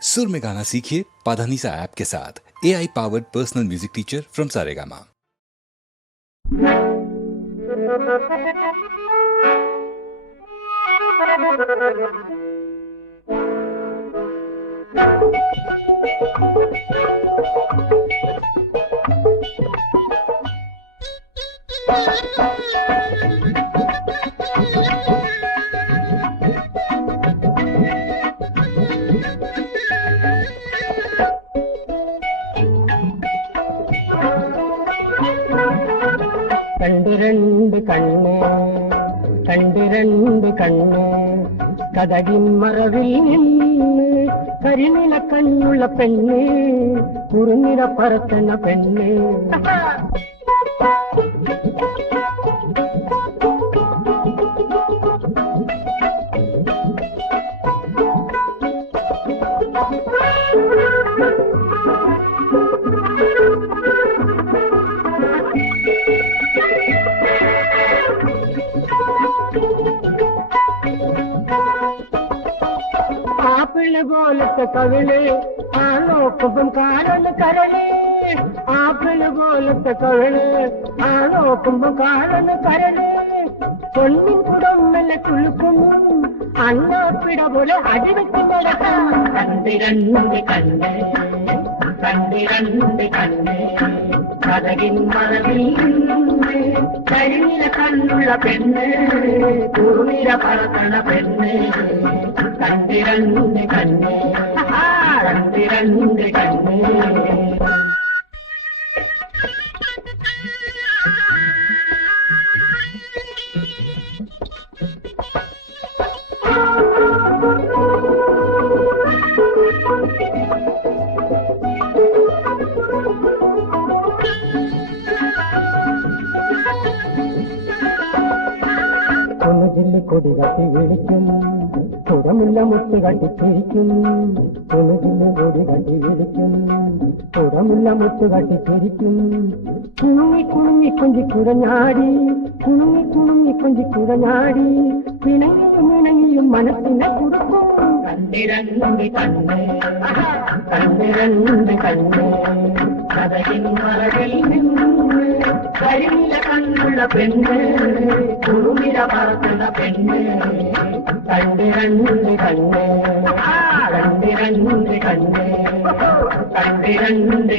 सुर में गाना सीखिए पाधानीसा ऐप के साथ। AI powered personal music teacher from Saregama. കണ്ടിരണ്ട് കണ്ണ് കണ്ടിരണ്ട് കണ്ണ് കതകിൻ മറവിൽ നിന്ന് കരിനില കണ്ണുള്ള പെണ്ണ് കുറുനിര പറത്തണ പെണ്ണ് ആപ്പിള് പോലത്തെ കവിള് ആ നോക്കുമ്പം കാണുന്ന കരള് ആപ്പിള് പോലത്തെ കവിള് ആ നോക്കുമ്പം കാണുന്ന കരള് പൊന്നിൻ കുടമ്മലെ കുളുക്കും അണ്ണാപ്പിട പോലെ അടിവെച്ച് നടക്കും കണ്ടിരണ്ട് കണ്ണ് കണ്ടിരണ്ട് കണ്ണ് കതകിൻ മറവിൽ കരിനില കണ്ണുള്ള പെണ്ണ് കുറുനിര പറത്തണ പെണ്ണ് കണ്ടിരണ്ട് കണ്ണ് കണ്ടിരണ്ട് കണ്ണ് ഒന്നുകില് കൊടി കട്ടി വിളിക്കും പുറമുള്ള മുട്ട് കട്ടിച്ചിരിക്കും ഒന്നുകില് കൊടി കട്ടി വിളിക്കും പുറമുള്ള മുട്ട് കട്ടിച്ചിരിക്കും കുണുങ്ങി കുണുങ്ങി കൊഞ്ചി കുടഞ്ഞാടി കുണുങ്ങി കുണുങ്ങി കൊഞ്ചി കുടഞ്ഞാടി പിണങ്ങിയും ഇണങ്ങിയും മനസ്സിനെ കൊടുക്കും കണ്ടിരണ്ട് കണ്ണ് കണ്ടിരണ്ട് കണ്ണ് കതകിൻ മറവിൽ നിന്ന് കരിനില കണ്ണുള്ള പെണ്ണ് കുറുനിര പറത്തുന്ന പെണ്ണ് കണ്ടിരണ്ട് കണ്ണ് കണ്ടിരണ്ട് കണ്ണ് കണ്ടിരണ്ട്